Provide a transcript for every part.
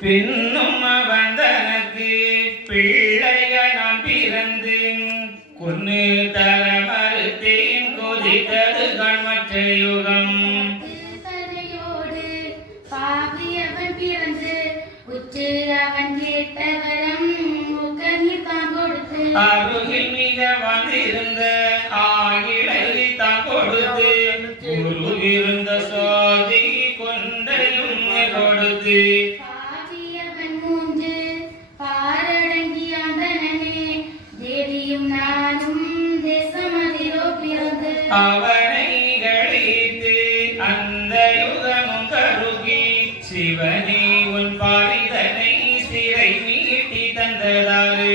பின்னும் அவன் தனக்கு பிள்ளைய நான் பிறந்து கொன்னு தர மறுத்தேன் கொதித்தது கண்மற்ற யுகம் தரையோடு பாவியவன் பிறந்து உற்று அவன் கேட்டவரம் கண்ணீர் தான் கொடுத்து அருகில் மிக வந்திருந்த ஆகிலை தான் கொடுத்து குருவிருந்த சோதி கொண்டையும் கொடுத்து பாவியவன் மூன்று பாரடங்கியாந்தனே தேவியும் நானும் தேசமதிரோ பிறந்து அவனை கழித்து அந்த யுகமும் கருகி சிவனே உன் பாரிதனை சிறை மீட்டி தந்ததாறு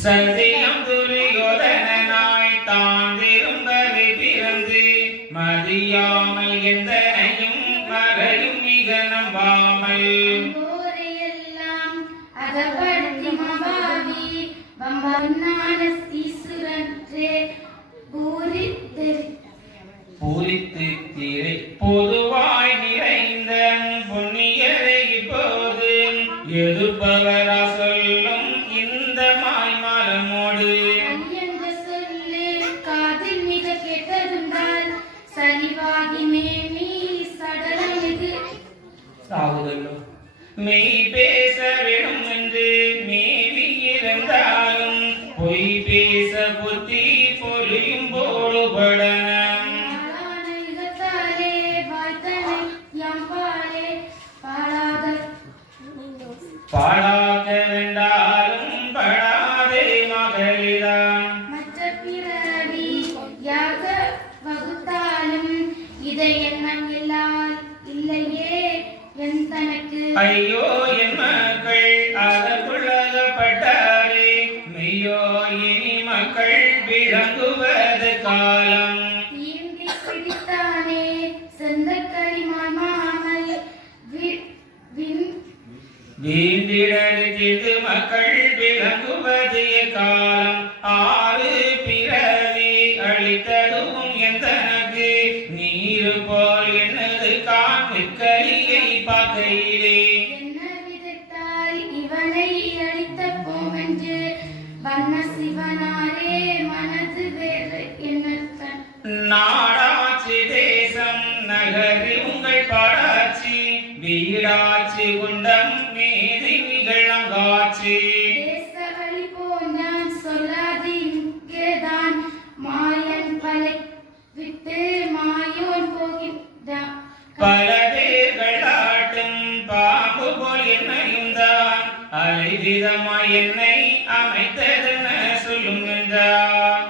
சந்தியம் துரியோதனாய் தான் திரும்பவே பிறந்து மதியாமல் எந்தனையும் மறையும் மிக நம்பாமல் அகப்படுத்தி மகாவி பம்பனான ஈஸ்வரன்றே பூரித்து தீரை பொதுவாய் நிறைந்த புண்ணியரை இப்போது எதிர்ப்பவரா சொல்லும் இந்த மாய்மலமோடு என்ற சொல்லு காதில் மிக கேட்டதுண்டால் சரிவாகி மேமி சடலம் இது சாவுதல்லோ மெய் பேச வேணும் என்று மேவி இருந்தாலும் பொய் பேச புத்தி பொலியும் போடுபடனம் பாடாக வேண்டாலும் படாதே மகளிராம் மற்ற பிறவி யாக வகுத்தாலும் இதை எண்ணம் இல்லையே என் தனக்கு ஐயோ என் மக்கள் அதற்குள்ளகப்பட்டாரே மெய்யோ இனி மக்கள் விளங்குவது காலம் தீண்டி பிடித்தானே செந்த கரிமாமல் வீண்டிடது மக்கள் விளங்குவது காலம் ஆறு பிறவி அளித்ததும் எந்தனக்கு நீரு போல் என்னது காண்மிக்கலியை பார்க்கையிலே என்ன விதத்தால் இவனை அழித்த போமென்று வண்ண சிவனாரே மனது வேறு என்னத்தன் நாடாட்சி தேசம் நகரி உங்கள் பாடாட்சி வீடாட்சி குண்டம் மீதி நிகழங்காட்சி தேசவழி போனான் சொல்லாது இங்கேதான் மாயன் பலை விட்டு மாயோன் போகின்றான் பல பேர்கள் ஆட்டும் பாம்பு போல் என்னையும் தான் அலைவிதமாய் என்னை அமைத்ததென சொல்லுகின்றார்